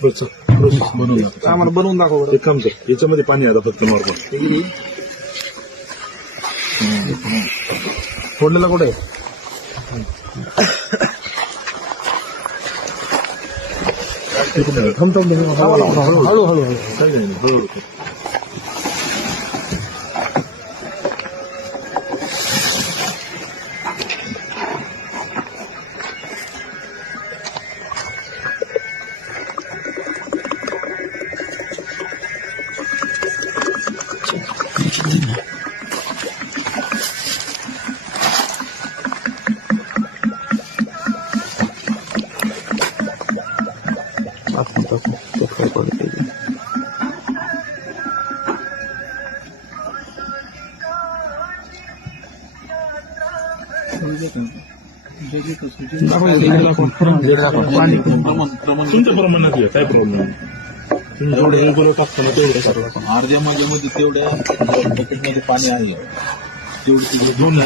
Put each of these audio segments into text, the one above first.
एक्सप्रेसचा process बनवून दाखव. आम्हाला बनवून दाखव बरं. एक काम कर, याच्यामध्ये पाणी आता फक्त नॉर्मल. फोडलेला कुठे थांब थांब हळू हळू हळू काही नाही हळूहळू. तुमच्या प्रमाणात आहे, काय प्रॉब्लेम नाही. तुम्ही जेवढे रेग्युलर टाकताना तेवढं सर्व अर्ध्या माझ्यामध्ये तेवढ्या बकेटमध्ये पाणी आहे तेवढं तिकडे 2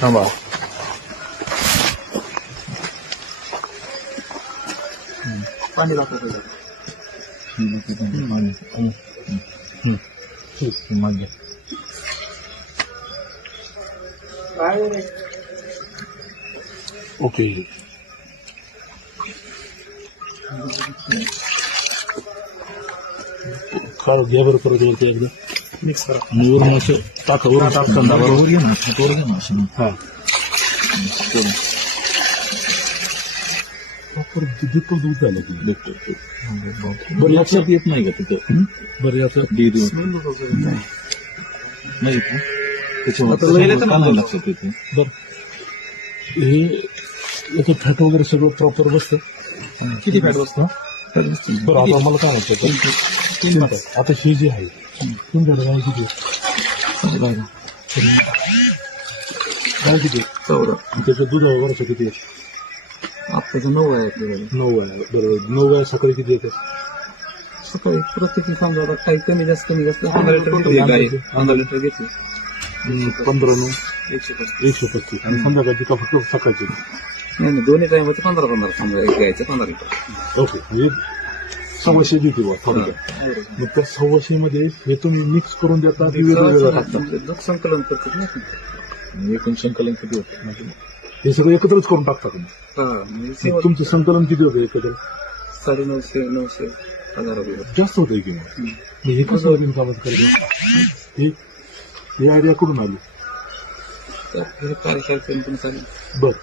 थांबा. पाणी दाखवतो मागे ओके. काढ घ्या बरं परत वरती एकदा मिक्स करा. आणि वरून असं टाका, वरून टाकताना बरोबर घे ना. हा जितकं दूध झालं की बरं लक्षात येत नाही का तिथं? बरं याचं नाही त्याच्यामुळे लक्षात येते. बरं हे याचं फॅट वगैरे सगळं प्रॉपर बसतं. किती फॅट बसतो बरं आता मला काय म्हणतं, आता हे जे आहे तुमच्याकडे काय किती आहे? काय किती आहे? त्याचं दुधावर वरचं किती आहे? आपल्याचं 9 आहे आपल्याकडे. 9 आहे. बरोबर 9 आहे. सकाळी किती येते? सकाळी प्रत्येकी समजा आता काही कमी जास्त 15 लिटर घेतली. 15 लिटर घेतली 15 135 आणि संध्याकाळची का फक्त सकाळची? नाही दोन्ही टाइमचे 15 समजा एक घ्यायचं 15 लिटर. ओके, म्हणजे 100 देते बा थोडक्यात. मग त्या 100 मध्ये हे तुम्ही मिक्स करून देता की वेगवेगळं टाकता? दूध संकलन करतात ना. एकूण संकलन किती होतं? हे सगळं एकत्रच करून टाकता तुम्ही? हा म्हणजे मग तुमचं संकलन किती होतं एकत्र? 950 1000 रुपये. जास्त होतं की मग हे कसं बिनकामात करते? ही आयडिया कुठून आली? तर कार्यशाळेत पण चालेल. बरं.